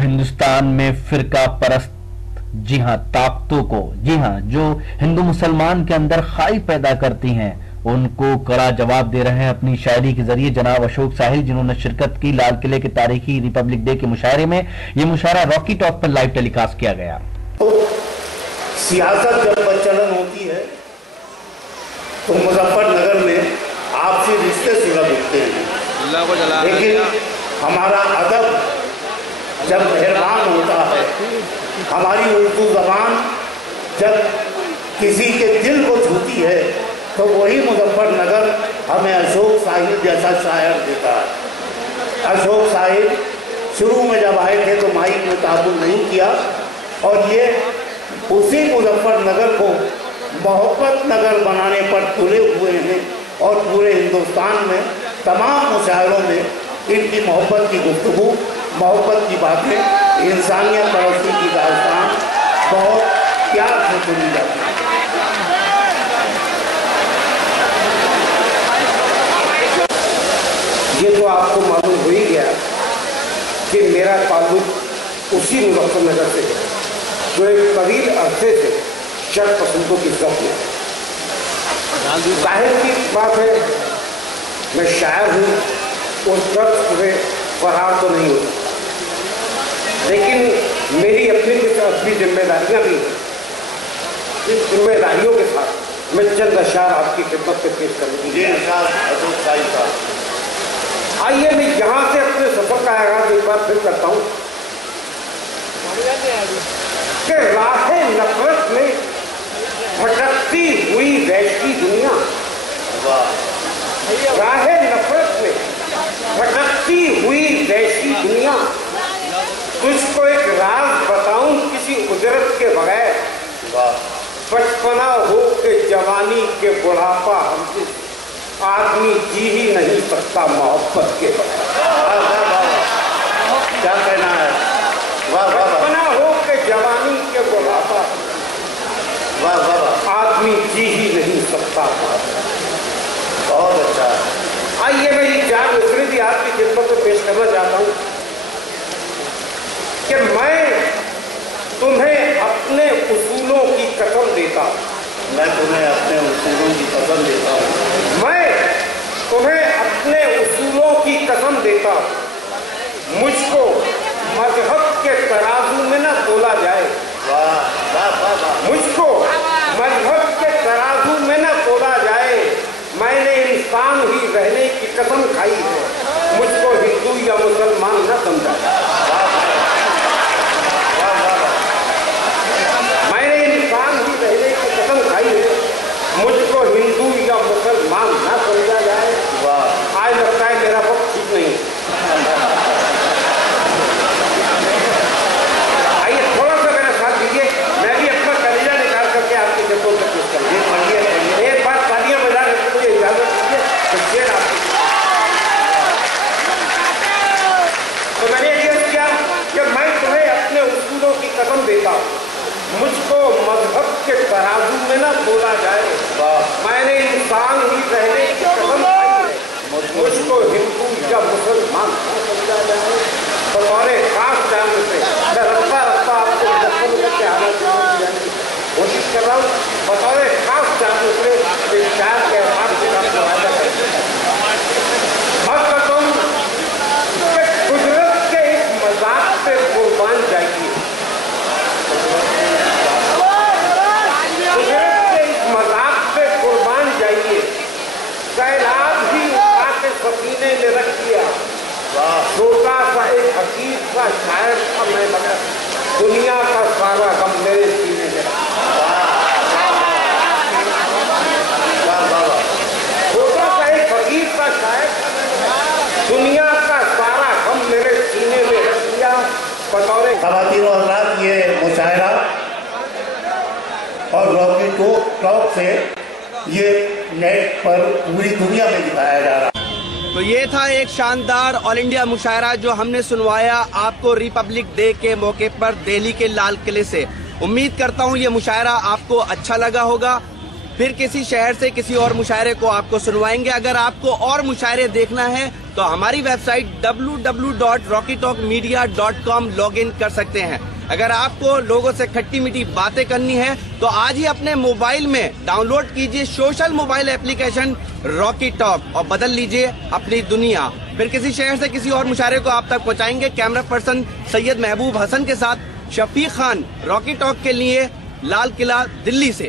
हिंदुस्तान में फिरका परस्त, जी हां, ताकतों को, जी हां, जो हिंदू मुसलमान के अंदर खाई पैदा करती हैं, उनको कड़ा जवाब दे रहे हैं अपनी शायरी के जरिए जनाब अशोक साहिल, जिन्होंने शिरकत की लाल किले के तारीखी रिपब्लिक डे के मुशायरे में। यह मुशायरा रॉकी टॉक पर लाइव टेलीकास्ट किया गया। तो सियासत जब प्रचलन होती है तो मुजफ्फरनगर में आपसी रिश्ते सुलभ होते हैं, लेकिन हमारा अदब जब मेहरबान होता है, हमारी उर्दू जबान जब किसी के दिल को छूती है, तो वही मुजफ्फरनगर हमें अशोक साहिल जैसा शायर देता है। अशोक साहिल शुरू में जब आए थे तो माइक में ताबुल नहीं किया, और ये उसी मुजफ्फरनगर को मोहब्बत नगर बनाने पर तुले हुए हैं, और पूरे हिंदुस्तान में तमाम मुशायरों में इनकी मोहब्बत की गुफ्तगू, मोहब्बत की बातें, इंसानियत परस्ती की दास्तान बहुत प्यार से सुनी जाती है। ये तो आपको मालूम हो ही गया कि मेरा ताल्लुक उसी मुजफ्फरनगर से है जो एक तवील अरसे से शर्त पसंदों की जब्त है। जाहिर की बात है, मैं शायर हूँ, उस शर्त से फरार तो नहीं होता, लेकिन मेरी अपनी कुछ असली जिम्मेदारियाँ भी हैं। इस जिम्मेदारियों के साथ मैं चंद अशार आपकी खिदमत में पेश करूँगी। आइए मैं यहाँ से अपने सफर का आगाज एक बार फिर करता हूँ कि राहे नफरत में भटकती हुई वैश्वी दुनिया, राहे नफरत में भटकती हुई वैश्वी दुनिया, तुझको एक राज बताऊं किसी उजरत के बगैर, बचपना हो के जवानी के बुढ़ापा हमसे आदमी जी ही नहीं सकता मोहब्बत के बगैर। क्या कहना है? बचपना हो के जवानी के बुढ़ापा आदमी जी ही नहीं सकता। बहुत अच्छा। आइए मैं ये चार नजरें भी आपकी खिदमत में पेश करना चाहता हूँ कि मैं तुम्हें अपने उसूलों की कसम देता हूँ, मैं तुम्हें अपने उसूलों की कसम देता हूँ, मैं तुम्हें अपने उसूलों की कसम देता हूँ, मुझको मजहब के तराजू में न तोला जाए, मुझको मजहब के तराजू में न तोला जाए, मैंने इंसान ही रहने की कसम खाई है, मुझको हिंदू या मुसलमान न समझा जाए। मैंने इंसान ही रहने की कसम खाई है, मुझको हिंदू या मुसलमान न समझा जाए। आज लगता है मेरा वक्त ठीक नहीं। आइए थोड़ा सा मेरा साथ दीजिए, मैं भी अपना कलेजा निकाल करके आपके जब्बों तक पेश करूँगी। एक बार तालियां बजा करके मुझे इजाजत दीजिए। तो मैंने ये किया कि मैं तुम्हें अपने उसूलों की कसम देता हूँ, मुझको मजहब के तराजू में न तोला जाए, मैंने इंसान ही रहने की कसम खाई है, मुझको हिंदू या मुसलमान समझा जाए। बतौर खास जान से मैं रफ्ता रफ्ता आपको मुजफ्फरनगर के हालात की कोशिश कर रहा हूँ। बतौर खास जान से विचार के आधार से आपको वादा करते हैं। कुदरत के इस मजाक पे कुर्बान जाइए, कुदरत के इस मजाक पे कुर्बान जाइए, सैलाब भी उठा के सफीने में रख दिया, छोटा सा एक हकीम सा शायर था मैं, मगर दुनिया का सारा गम मेरे सीने में रखा। छोटा सा एक हकीम सा शायर, दुनिया का सारा गम मेरे सीने में रख दिया। बतौर ख़वातीन और हज़रात, ये मुशायरा और रॉकी टॉक से ये नेट पर पूरी दुनिया में दिखाया जा रहा है। तो ये था एक शानदार ऑल इंडिया मुशायरा जो हमने सुनवाया आपको रिपब्लिक डे के मौके पर दिल्ली के लाल किले से। उम्मीद करता हूँ ये मुशायरा आपको अच्छा लगा होगा। फिर किसी शहर से किसी और मुशायरे को आपको सुनवाएंगे। अगर आपको और मुशायरे देखना है तो हमारी वेबसाइट www.rockytalkmedia.com लॉगिन कर सकते हैं। अगर आपको लोगों से खट्टी मीठी बातें करनी है तो आज ही अपने मोबाइल में डाउनलोड कीजिए social mobile application Rocky talk और बदल लीजिए अपनी दुनिया। फिर किसी शहर से किसी और मुशायरे को आप तक पहुंचाएंगे कैमरा पर्सन सैयद महबूब हसन के साथ शफीक खान, रॉकी टॉक के लिए, लाल किला, दिल्ली से।